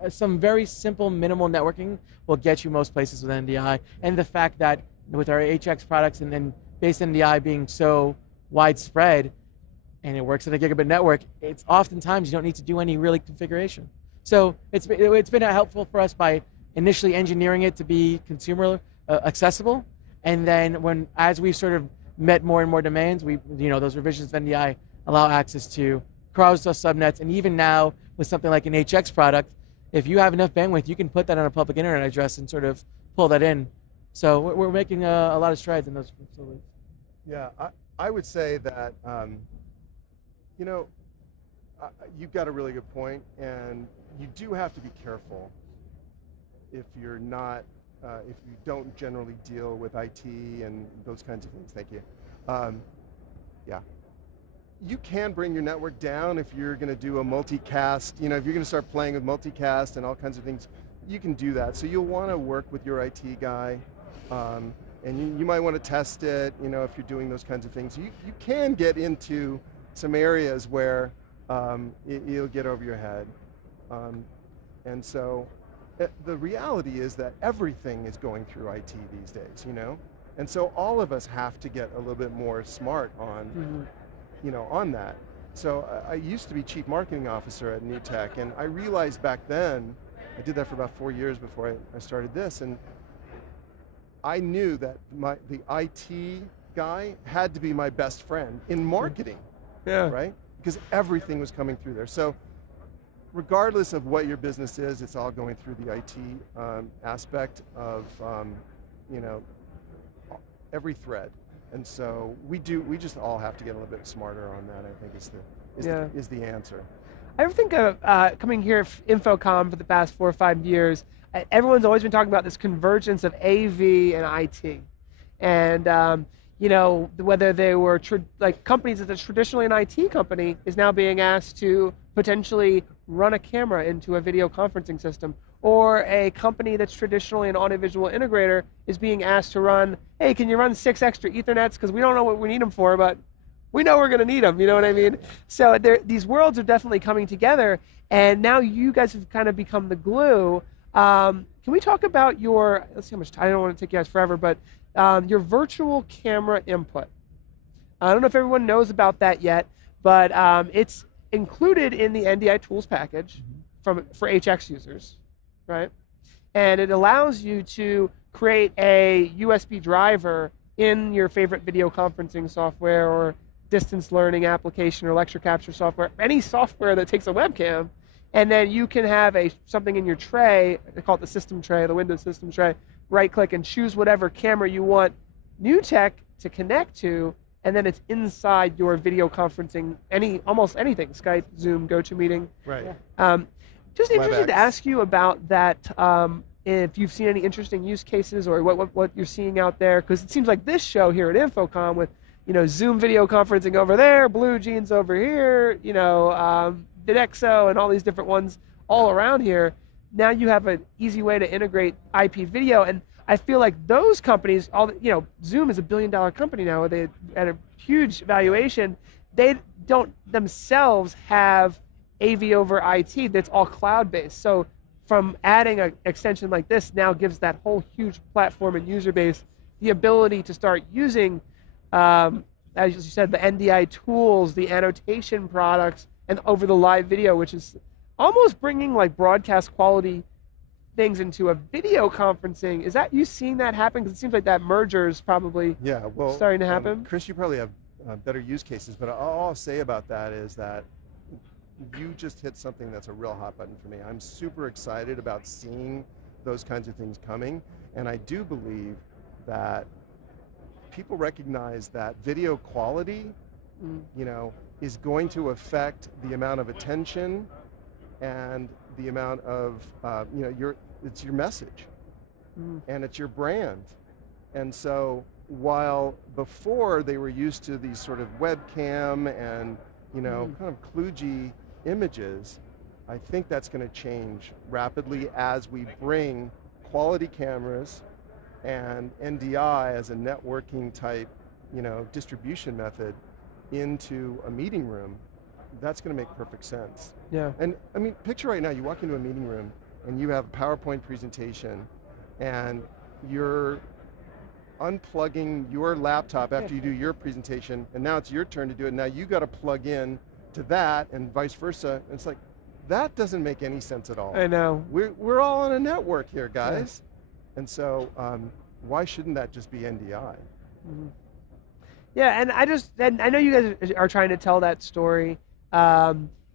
some very simple minimal networking will get you most places with Ndi. And the fact that with our HX products and then base Ndi being so widespread and it works on a gigabit network, it's oftentimes you don't need to do any really configuration. So it's been helpful for us by initially engineering it to be consumer accessible. And then as we've sort of met more and more demands, those revisions of Ndi allow access to across the subnets, and even now with something like an HX product, if you have enough bandwidth, you can put that on a public internet address and sort of pull that in. So we're making a lot of strides in those facilities. Yeah, I would say that, you know, you've got a really good point, and you do have to be careful if you're not, if you don't generally deal with IT and those kinds of things. Thank you. Yeah. You can bring your network down if you're going to do a multicast. You know, if you're going to start playing with multicast and all kinds of things, you can do that. So you'll want to work with your IT guy, and you might want to test it. You know, if you're doing those kinds of things, you can get into some areas where you'll get over your head, and so the reality is that everything is going through IT these days. You know, and so all of us have to get a little bit more smart on. You know, on that. So I used to be chief marketing officer at New Tech, and I realized back then, I did that for about 4 years before I started this, and I knew that the IT guy had to be my best friend in marketing, right? Because everything was coming through there. So regardless of what your business is, it's all going through the IT aspect of, you know, every thread. And so we just all have to get a little bit smarter on that, I think is the answer. I think of coming here at InfoComm for the past 4 or 5 years, everyone's always been talking about this convergence of AV and IT. And you know, whether they were like companies that's traditionally an IT company is now being asked to potentially run a camera into a video conferencing system, or a company that's traditionally an audiovisual integrator is being asked to run, hey, can you run 6 extra Ethernets? Because we don't know what we need them for, but we know we're going to need them, you know what I mean? So these worlds are definitely coming together, and now you guys have kind of become the glue. Can we talk about your, let's see how much time, I don't want to take you guys forever, but your virtual camera input. I don't know if everyone knows about that yet, but it's included in the NDI tools package for HX users, right? And it allows you to create a USB driver in your favorite video conferencing software or distance learning application or lecture capture software, any software that takes a webcam, and then you can have something in your tray, they call it the system tray, the Windows system tray, right click and choose whatever camera you want New Tech to connect to, and then it's inside your video conferencing, almost anything, Skype, Zoom, GoToMeeting. Right. Just interested to ask you about that, if you've seen any interesting use cases or what you're seeing out there, because it seems like this show here at InfoComm with, you know, Zoom video conferencing over there, Blue Jeans over here, you know, Videxo and all these different ones all around here. Now you have an easy way to integrate IP video, and I feel like those companies, you know, Zoom is $1 billion company now. They at a huge valuation. They don't themselves have AV over IT that's all cloud-based. So from adding an extension like this now gives that whole huge platform and user base the ability to start using, as you said, the NDI tools, the annotation products, and over the live video, which is almost bringing like broadcast quality things into a video conferencing. Is that you seeing that happen? Because it seems like that merger is probably starting to happen. Chris, you probably have better use cases, but all I'll say about that is that you just hit something that's a real hot button for me. I'm super excited about seeing those kinds of things coming, and I do believe that people recognize that video quality, you know, is going to affect the amount of attention and the amount of, you know, it's your message and it's your brand. And so while before they were used to these sort of webcam and, you know, kind of kludgy images, I think that's going to change rapidly as we bring quality cameras and NDI as a networking type, you know, distribution method into a meeting room. That's going to make perfect sense. Yeah. And I mean, picture right now, you walk into a meeting room and you have a PowerPoint presentation and you're unplugging your laptop after you do your presentation, and now it's your turn to do it. Now you got to plug in to that and vice versa. And it's like, that doesn't make any sense at all. I know. We're all on a network here, guys. Yeah. And so why shouldn't that just be NDI? Yeah, and I know you guys are trying to tell that story.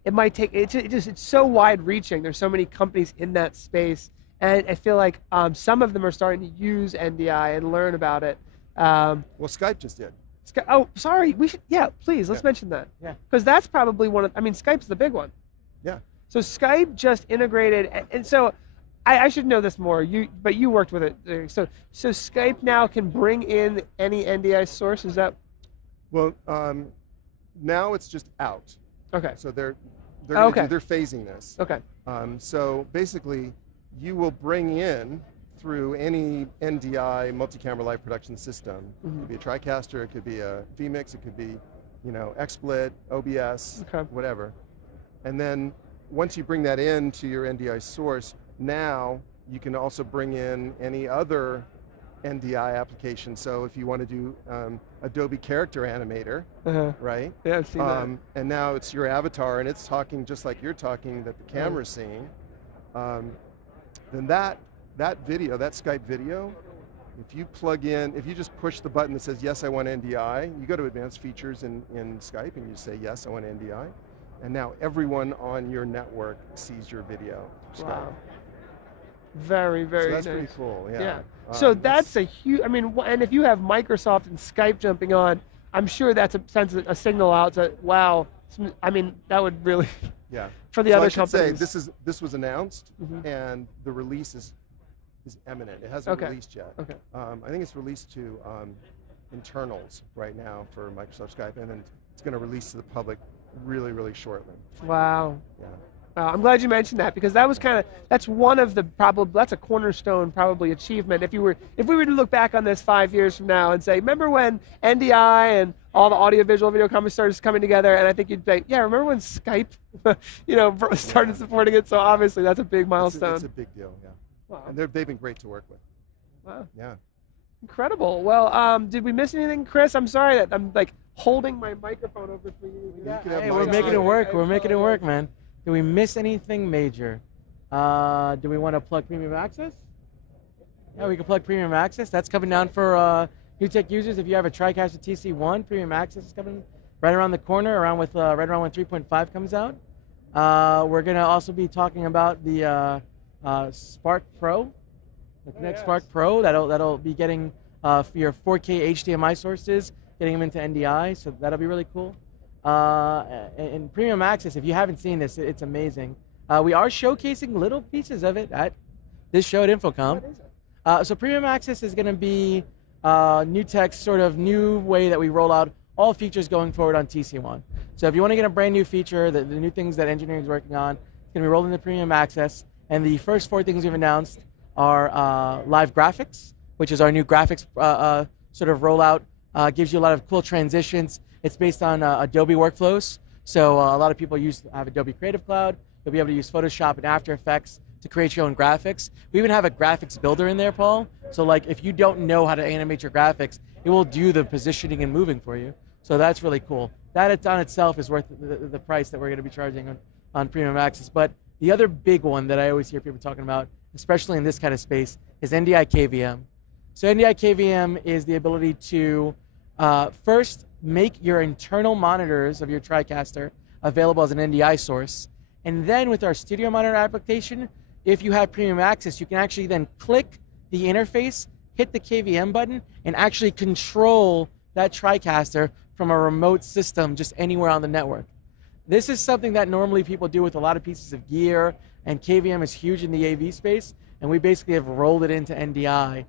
it might take, it's so wide reaching. There's so many companies in that space. And I feel like some of them are starting to use NDI and learn about it. Well, Skype just did. Oh, sorry. We should, yeah, please, let's mention that. Yeah. Because that's probably one of, I mean, Skype's the big one. Yeah. So Skype just integrated, and so I should know this more. But you worked with it. So Skype now can bring in any NDI source. Is that? Well, now it's just out. Okay. So they're Okay. they're phasing this. Okay. So basically, you will bring in through any NDI multi-camera live production system. It could be a TriCaster, it could be a vMix, it could be, XSplit, OBS, whatever. And then once you bring that into your NDI source, now you can also bring in any other NDI application. So if you want to do Adobe Character Animator, right? Yeah, I've seen that. And now it's your avatar and it's talking just like you're talking that the camera's seeing. Then that video, that Skype video, if you plug in, if you just push the button that says, yes, I want NDI, you go to advanced features in Skype and you say, yes, I want NDI. And now everyone on your network sees your video. Wow. Very, very so that's nice. pretty cool, yeah. So that's a huge, I mean, and if you have Microsoft and Skype jumping on, I'm sure that's sends a signal out that, wow, I mean, that would really, for the other companies. Say, this was announced and the release is imminent. It hasn't released yet. Okay. I think it's released to internals right now for Microsoft Skype, and then it's going to release to the public really, really shortly. Wow. Yeah. I'm glad you mentioned that, because that was that's one of the that's a cornerstone probably achievement. If we were to look back on this 5 years from now and say, remember when NDI and all the audio-visual video companies started coming together, and I think you'd say, yeah, remember when Skype, started supporting it? So obviously that's a big milestone. It's a big deal, yeah. Wow. And they've been great to work with. Wow. Yeah. Incredible. Well, did we miss anything, Chris? I'm sorry that I'm holding my microphone over for you. Hey, we're making it work. We're making it work, man. Did we miss anything major? Do we want to plug Premium Access? Yeah, we can plug Premium Access. That's coming down for new tech users. If you have a TriCaster TC1, Premium Access is coming right around the corner, right around when 3.5 comes out. We're going to also be talking about the Spark Pro, the Kinect Spark Pro. That'll be getting your 4K HDMI sources, getting them into NDI. So that'll be really cool. And Premium Access, if you haven't seen this, it's amazing. We are showcasing little pieces of it at this show at InfoComm. What is it? So Premium Access is going to be new tech's sort of new way that we roll out all features going forward on TC1. So if you want to get a brand new feature, the new things that engineering is working on, it's going to be rolled into Premium Access. And the first 4 things we've announced are live graphics, which is our new graphics sort of rollout. Gives you a lot of cool transitions. It's based on Adobe workflows. So a lot of people have Adobe Creative Cloud. You'll be able to use Photoshop and After Effects to create your own graphics. We even have a graphics builder in there, Paul. So if you don't know how to animate your graphics, it will do the positioning and moving for you. So that's really cool. That on itself is worth the price that we're going to be charging on Premium Access. But the other big one that I always hear people talking about, especially in this kind of space, is Ndi Kvm. So Ndi Kvm is the ability to first make your internal monitors of your TriCaster available as an NDI source. And then with our Studio Monitor application, if you have Premium Access, you can actually then click the interface, hit the KVM button, and actually control that TriCaster from a remote system just anywhere on the network. This is something that normally people do with a lot of pieces of gear, and KVM is huge in the AV space, and we basically have rolled it into NDI.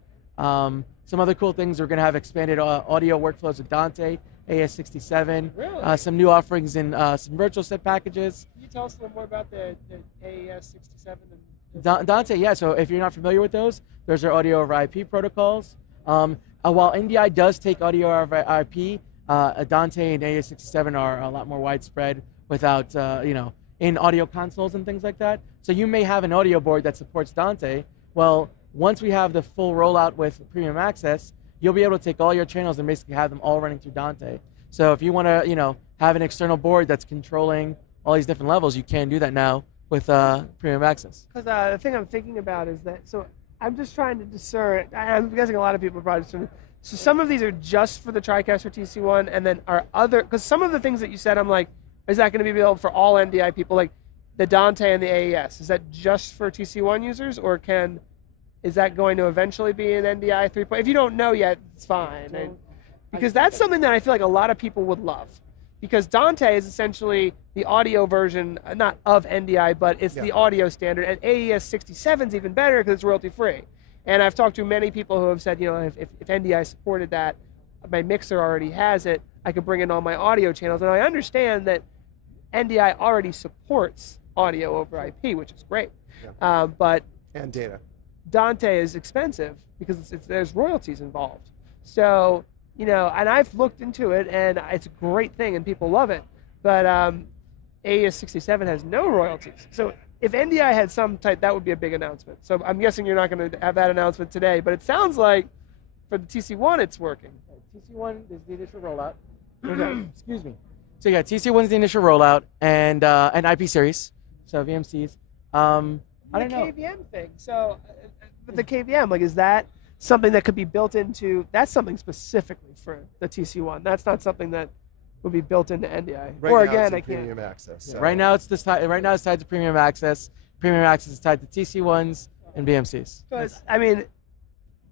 Some other cool things, we're going to have expanded audio workflows with Dante, AES67, really? Some new offerings in some virtual set packages. Can you tell us a little more about the AES67? Dante, yeah, so if you're not familiar with those are audio over IP protocols. While NDI does take audio over IP, Dante and AES67 are a lot more widespread without, in audio consoles and things like that. So you may have an audio board that supports Dante. Well, once we have the full rollout with Premium Access, you'll be able to take all your channels and basically have them all running through Dante. So if you want to, have an external board that's controlling all these different levels, you can do that now with Premium Access. Because the thing I'm thinking about is that, so I'm just trying to discern, I'm guessing a lot of people are probably discerning. So some of these are just for the TriCaster TC1, and then are other, because some of the things that you said, I'm like, Is that going to be available for all NDI people, like the Dante and the AES? Is that just for TC1 users, or is that going to eventually be an NDI 3.0? If you don't know yet, it's fine. Because that's something that I feel like a lot of people would love. Because Dante is essentially the audio version, not of NDI, but it's the audio standard. And AES 67 is even better because it's royalty free. And I've talked to many people who have said, you know, if NDI supported that, my mixer already has it, I could bring in all my audio channels. And I understand that NDI already supports audio over IP, which is great. Yeah. And data. Dante is expensive because there's royalties involved. So, you know, and I've looked into it, and it's a great thing, and people love it. But AES 67 has no royalties. So if NDI had some type, that would be a big announcement. So I'm guessing you're not going to have that announcement today, but it sounds like for the TC1 it's working. TC1 is the initial rollout. Excuse me. So yeah, TC1 is the initial rollout, and an IP series, so VMCs. I don't know. The KVM thing. So the KVM, like, is that something that could be built into? That's something specifically for the TC1. That's not something that would be built into NDI. Right or now again, it's I can't. Premium access. So. Right now it's right now it's tied to premium access. Premium access is tied to TC1s and VMCs. Because I mean,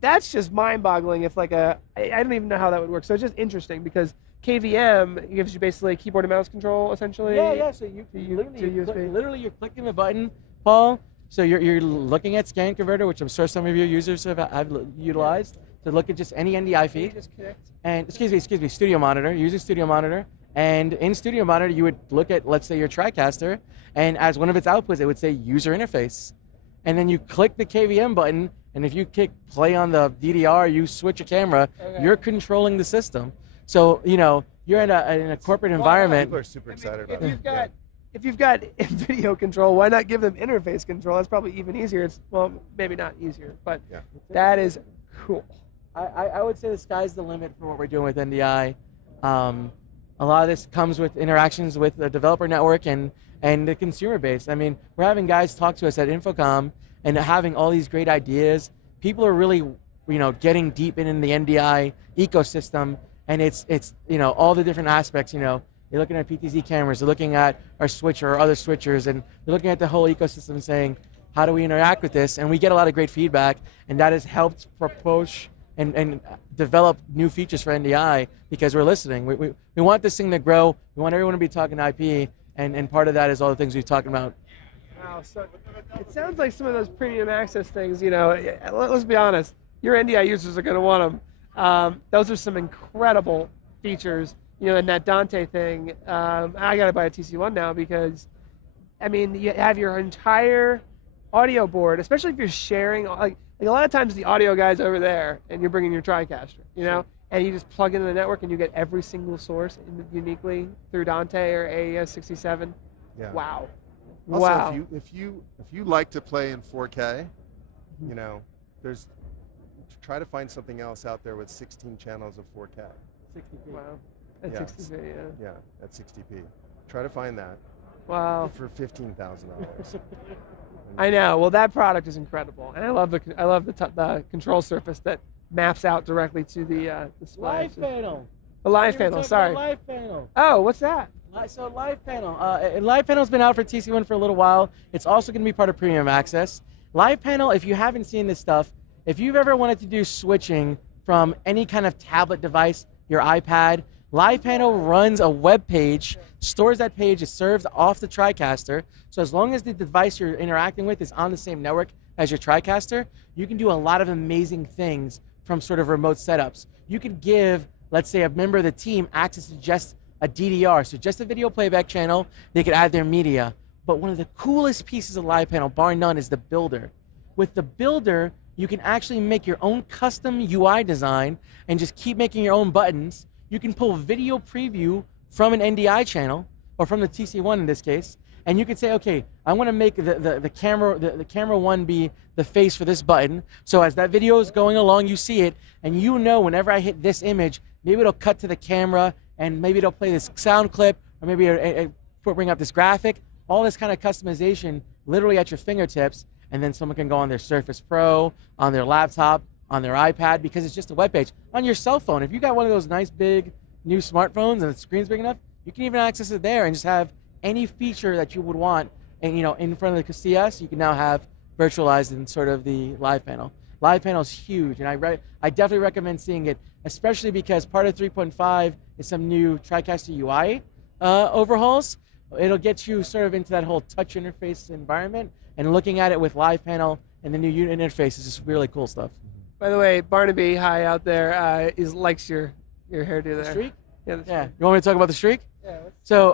that's just mind-boggling. If like I don't even know how that would work. So it's just interesting because KVM gives you basically keyboard and mouse control, essentially. Yeah. So literally you're clicking the button, Paul. So you're looking at Scan Converter, which I'm sure some of your users have utilized to look at just any NDI feed. Just connect. And excuse me, Studio Monitor. You're using Studio Monitor, and in Studio Monitor you would look at, let's say, your TriCaster, and as one of its outputs it would say User Interface, and then you click the KVM button, and if you click play on the DDR, you switch a camera. Okay. You're controlling the system. So you know you're in a corporate environment. People are super excited about it. If you've got video control, why not give them interface control? That's probably even easier. It's, well, maybe not easier, but that is cool. I would say the sky's the limit for what we're doing with NDI. A lot of this comes with interactions with the developer network and the consumer base. I mean, we're having guys talk to us at InfoComm and having all these great ideas. People are really, you know, getting deep in the NDI ecosystem, and it's you know, all the different aspects, you know. You're looking at PTZ cameras, they're looking at our switcher or other switchers, and they're looking at the whole ecosystem and saying, how do we interact with this? And we get a lot of great feedback, and that has helped propose and develop new features for NDI because we're listening. We want this thing to grow. We want everyone to be talking IP, and part of that is all the things we've talked about. Wow, so it sounds like some of those premium access things, you know, let's be honest, your NDI users are going to want them. Those are some incredible features. You know, and that Dante thing, I got to buy a TC1 now because, I mean, you have your entire audio board, especially if you're sharing, like a lot of times the audio guy's over there and you're bringing your TriCaster, you know, and you just plug into the network and you get every single source uniquely through Dante or AES 67. Yeah. Wow. Also, wow. if you like to play in 4K, you know, try to find something else out there with 16 channels of 4K. 60p. Wow. At 60p, yeah, at 60p. Try to find that. Wow. For $15,000. I know. Well, that product is incredible, and I love the control surface that maps out directly to the display. Live panel. The live panel. Sorry. Live panel. Oh, what's that? So live panel. Live panel's been out for TC1 for a little while. It's also going to be part of Premium Access. Live panel. If you haven't seen this stuff, if you've ever wanted to do switching from any kind of tablet device, your iPad. Live panel runs a web page, stores that page, is served off the TriCaster. So as long as the device you're interacting with is on the same network as your TriCaster, you can do a lot of amazing things from sort of remote setups. You could give, let's say, a member of the team access to just a DDR, so just a video playback channel. They could add their media. But one of the coolest pieces of Live panel, bar none, is the builder. With the builder, you can actually make your own custom UI design and just keep making your own buttons. You can pull video preview from an NDI channel, or from the TC1 in this case, and you can say, okay, I want to make the camera one be the face for this button. So as that video is going along, you see it, and you know whenever I hit this image, maybe it'll cut to the camera, and maybe it'll play this sound clip, or maybe it'll bring up this graphic. All this kind of customization literally at your fingertips, and then someone can go on their Surface Pro, on their laptop, on their iPad, because it's just a web page. On your cell phone, if you got one of those nice big new smartphones and the screen's big enough, you can even access it there and just have any feature that you would want, and in front of the CS, you can now have virtualized in sort of the live panel. Live panel is huge, and I definitely recommend seeing it, especially because part of 3.5 is some new TriCaster UI overhauls. It'll get you sort of into that whole touch interface environment, and looking at it with live panel and the new unit interface is just really cool stuff. By the way, Barnaby, hi out there, likes your hairdo there. The streak? Yeah, the streak. Yeah. You want me to talk about the streak? Yeah. So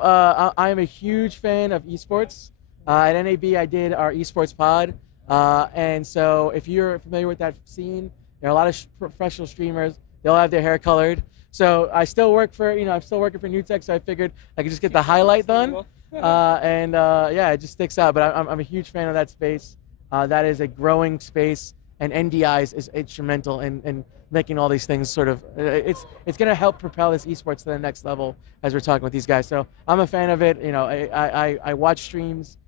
I am a huge fan of esports. At NAB, I did our esports pod. And so if you're familiar with that scene, there are a lot of professional streamers. They all have their hair colored. So I still work for, I'm still working for NewTek, so I figured I could just get the highlight done. Yeah, it just sticks out. But I'm a huge fan of that space. That is a growing space, and NDI is instrumental in making all these things sort of, it's going to help propel this esports to the next level as we're talking with these guys. So I'm a fan of it. I watch streams,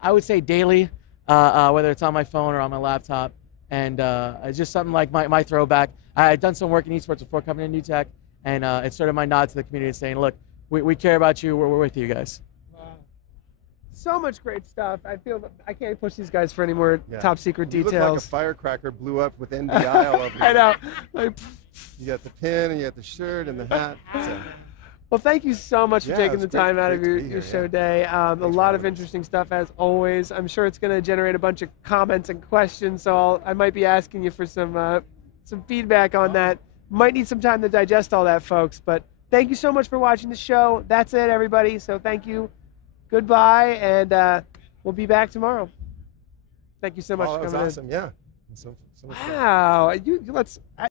I would say daily, whether it's on my phone or on my laptop. And it's just something like my throwback. I had done some work in esports before coming to NewTek, and it's sort of my nod to the community saying, look, we care about you, we're with you guys. So much great stuff. I feel I can't push these guys for any more top secret details. You look like a firecracker blew up with NDI all over you. I know. You got the pin, and you got the shirt, and the hat. So. Well, thank you so much for taking the time out of your show day. A lot of interesting stuff, as always. I'm sure it's going to generate a bunch of comments and questions, so I might be asking you for some feedback on that. Might need some time to digest all that, folks. But thank you so much for watching the show. That's it, everybody. So thank you. Goodbye, and we'll be back tomorrow. Thank you so much for coming in. That was awesome, yeah. So much fun. Wow. Let's